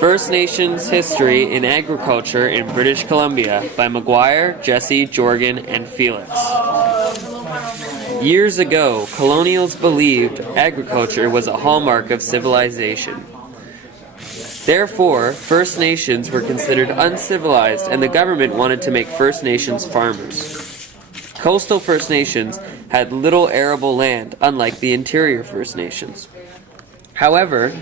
First Nations History in Agriculture in British Columbia by Maguire, Jesse, Jorgen, and Felix. Years ago, colonials believed agriculture was a hallmark of civilization. Therefore, First Nations were considered uncivilized, and the government wanted to make First Nations farmers. Coastal First Nations had little arable land, unlike the interior First Nations. However,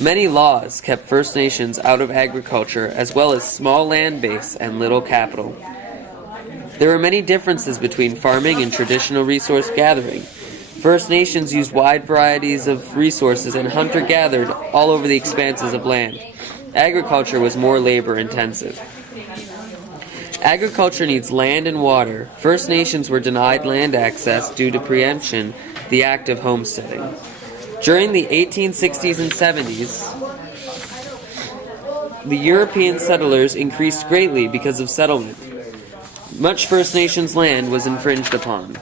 many laws kept First Nations out of agriculture, as well as small land base and little capital. There were many differences between farming and traditional resource gathering. First Nations used wide varieties of resources and hunter-gathered all over the expanses of land. Agriculture was more labor-intensive. Agriculture needs land and water. First Nations were denied land access due to preemption, the act of homesteading. During the 1860s and 70s, the European settlers increased greatly because of settlement. Much First Nations land was infringed upon.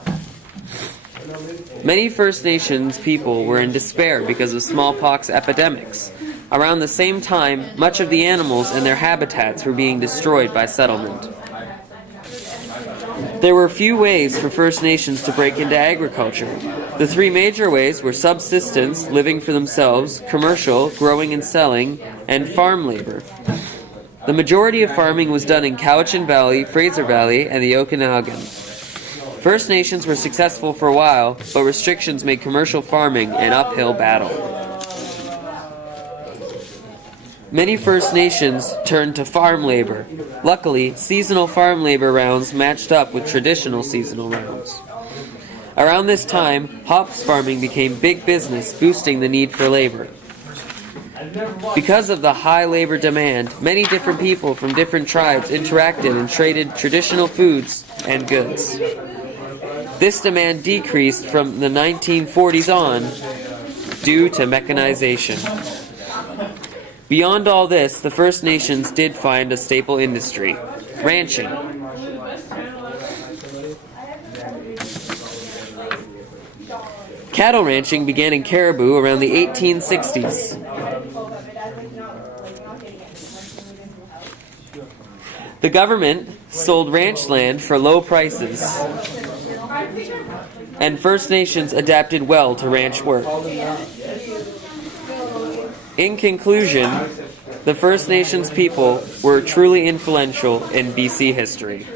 Many First Nations people were in despair because of smallpox epidemics. Around the same time, much of the animals and their habitats were being destroyed by settlement. There were few ways for First Nations to break into agriculture. The three major ways were subsistence, living for themselves, commercial, growing and selling, and farm labor. The majority of farming was done in Cowichan Valley, Fraser Valley, and the Okanagan. First Nations were successful for a while, but restrictions made commercial farming an uphill battle. Many First Nations turned to farm labor. Luckily, seasonal farm labor rounds matched up with traditional seasonal rounds. Around this time, hops farming became big business, boosting the need for labor. Because of the high labor demand, many different people from different tribes interacted and traded traditional foods and goods. This demand decreased from the 1940s on due to mechanization. Beyond all this, the First Nations did find a staple industry: ranching. Cattle ranching began in Caribou around the 1860s. The government sold ranch land for low prices, and First Nations adapted well to ranch work. In conclusion, the First Nations people were truly influential in BC history.